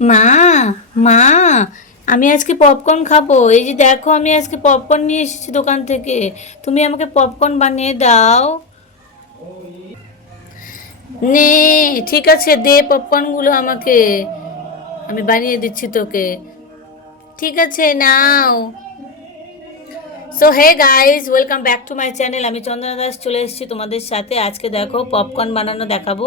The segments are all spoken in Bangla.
মা, মা, আমি আজকে পপকর্ন খাবো। এই যে দেখো, আমি আজকে পপকর্ন নিয়ে এসেছি দোকান থেকে। তুমি আমাকে পপকর্ন বানিয়ে দাও। নে, ঠিক আছে, দে পপকর্নগুলো আমাকে। আমি বানিয়ে দিচ্ছি তোকে। ঠিক আছে, নাও। So hey guys, welcome back to my channel. আমি চন্দনা দাস চলে এসেছি তোমাদের সাথে। আজকে দেখো পপকর্ন বানানো দেখাবো।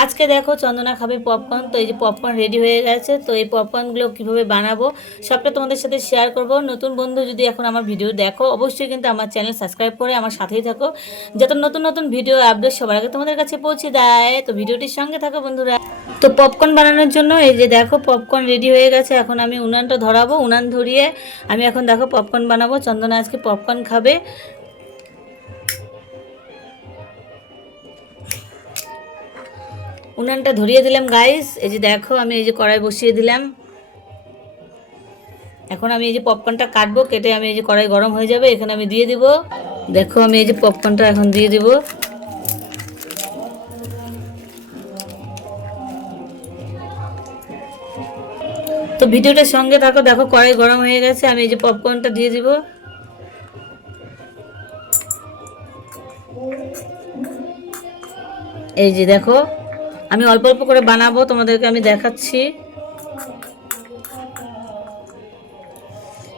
আজকে দেখো চন্দনা খাবে পপকর্ন। তো এই যে পপকর্ন রেডি হয়ে গেছে। তো এই পপকর্নগুলো কীভাবে বানাবো সবটা তোমাদের সাথে শেয়ার করব। নতুন বন্ধু যদি এখন আমার ভিডিও দেখো, অবশ্যই কিন্তু আমার চ্যানেল সাবস্ক্রাইব করে আমার সাথেই থাকো, যাতে নতুন নতুন ভিডিও আপডেট সবার আগে তোমাদের কাছে পৌঁছে দেয়। তো ভিডিওটির সঙ্গে থাকো বন্ধুরা। তো পপকর্ন বানানোর জন্য এই যে দেখো পপকর্ন রেডি হয়ে গেছে। এখন আমি উনানটা ধরাবো। উনান ধরিয়ে আমি এখন দেখো পপকর্ন বানাবো। চন্দনা আজকে পপকর্ন খাবে। উনানটা ধরিয়ে দিলাম গাইস। এই যে দেখো আমি এই যে কড়াই বসিয়ে দিলাম। এখন আমি এই যে পপকর্নটা কাটবো। কেটে আমি এই যে কড়াই গরম হয়ে যাবে, এখানে আমি দিয়ে দিব। দেখো আমি এই যে পপকর্নটা এখন দিয়ে দিব। তো ভিডিওটার সঙ্গে থাকো। দেখো কড়াই গরম হয়ে গেছে, আমি এই যে পপকর্নটা দিয়ে দিব। এই যে দেখো, আমি অল্প অল্প করে বানাবো, তোমাদেরকে আমি দেখাচ্ছি।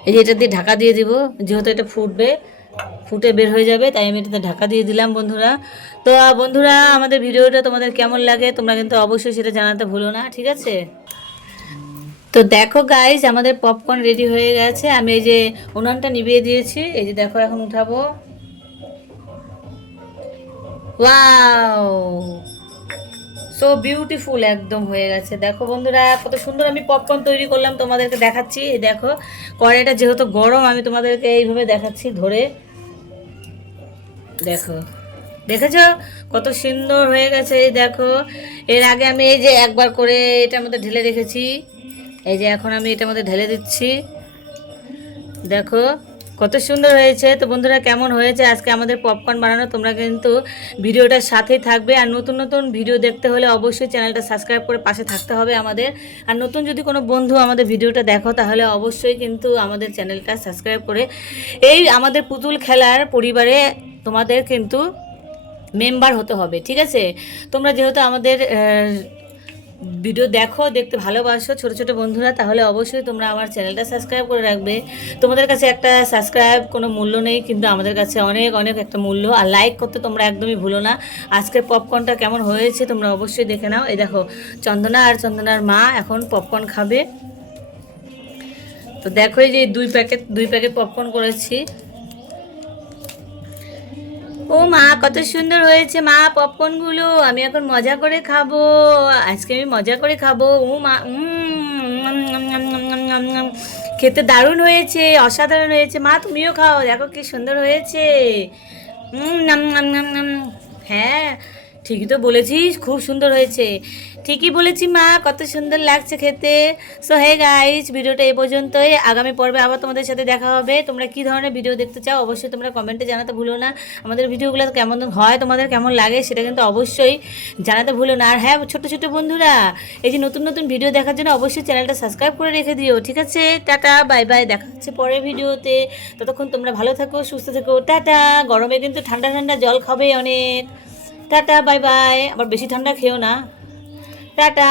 এই যে এটা দিয়ে ঢাকা দিয়ে দিব, যেহেতু এটা ফুটবে, ফুটে বের হয়ে যাবে, তাই আমি এটাতে ঢাকা দিয়ে দিলাম বন্ধুরা। তো বন্ধুরা, আমাদের ভিডিওটা তোমাদের কেমন লাগে তোমরা কিন্তু অবশ্যই সেটা জানাতে ভুলো না, ঠিক আছে? তো দেখো গাইজ, আমাদের পপকর্ন রেডি হয়ে গেছে। আমি এই যে উনানটা নিভিয়ে দিয়েছি। এই যে দেখো এখন উঠাবো। ওয়াও, সো বিউটিফুল একদম হয়ে গেছে। দেখো বন্ধুরা, কত সুন্দর আমি পপকর্ন তৈরি করলাম, তোমাদেরকে দেখাচ্ছি। এই দেখো কড়াইটা যেহেতু গরম, আমি তোমাদেরকে এইভাবে দেখাচ্ছি ধরে। দেখো, দেখেছো কত সুন্দর হয়ে গেছে। এই দেখো, এর আগে আমি এই যে একবার করে এটার মধ্যে ঢেলে রেখেছি। এই যে এখন আমি এটার মধ্যে ঢেলে দিচ্ছি। দেখো কত সুন্দর হয়েছে। তো বন্ধুরা, কেমন হয়েছে আজকে আমাদের পপকর্ন বানানো? তোমরা কিন্তু ভিডিওটার সাথেই থাকবে। আর নতুন নতুন ভিডিও দেখতে হলে অবশ্যই চ্যানেলটা সাবস্ক্রাইব করে পাশে থাকতে হবে আমাদের। আর নতুন যদি কোনো বন্ধু আমাদের ভিডিওটা দেখো, তাহলে অবশ্যই কিন্তু আমাদের চ্যানেলটা সাবস্ক্রাইব করে এই আমাদের পুতুল খেলার পরিবারে তোমাদের কিন্তু মেম্বার হতে হবে, ঠিক আছে? তোমরা যেহেতু আমাদের ভিডিও দেখো, দেখতে ভালোবাসো ছোট ছোট বন্ধুরা, তাহলে অবশ্যই তোমরা আমার চ্যানেলটা সাবস্ক্রাইব করে রাখবে। তোমাদের কাছে একটা সাবস্ক্রাইব কোনো মূল্য নেই, কিন্তু আমাদের কাছে অনেক অনেক একটা মূল্য। আর লাইক করতে তোমরা একদমই ভুলো না। আজকের পপকর্নটা কেমন হয়েছে তোমরা অবশ্যই দেখে নাও। এই দেখো, চন্দনা আর চন্দনার মা এখন পপকর্ন খাবে। তো দেখো, এই যে দুই প্যাকেট পপকর্ন করেছি। ও মা, কত সুন্দর হয়েছে মা পপকর্নগুলো। আমি এখন মজা করে খাবো। আজকে আমি মজা করে খাবো। ও মা, খেতে দারুণ হয়েছে, অসাধারণ হয়েছে। মা তুমিও খাও, দেখো কি সুন্দর হয়েছে। নাম নাম নাম নাম। হ্যাঁ, ঠিকই তো বলেছিস, খুব সুন্দর হয়েছে। ঠিকই বলেছি মা, কত সুন্দর লাগছে খেতে। সো হে গাইজ, ভিডিওটা এই পর্যন্তই। আগামী পর্বে আবার তোমাদের সাথে দেখা হবে। তোমরা কী ধরনের ভিডিও দেখতে চাও অবশ্যই তোমরা কমেন্টে জানাতে ভুলো না। আমাদের ভিডিওগুলো কেমন হয়, তোমাদের কেমন লাগে সেটা কিন্তু অবশ্যই জানাতে ভুলো না। আর হ্যাঁ ছোটো ছোটো বন্ধুরা, এই যে নতুন নতুন ভিডিও দেখার জন্য অবশ্যই চ্যানেলটা সাবস্ক্রাইব করে রেখে দিও, ঠিক আছে? টাটা বাই বাই, দেখা হচ্ছে পরের ভিডিওতে। ততক্ষণ তোমরা ভালো থাকো, সুস্থ থেকো, টাটা। গরমে কিন্তু ঠান্ডা ঠান্ডা জল খাবে অনেক। টাটা বাই বাই, আবার বেশি ঠান্ডা খেও না। টাটা।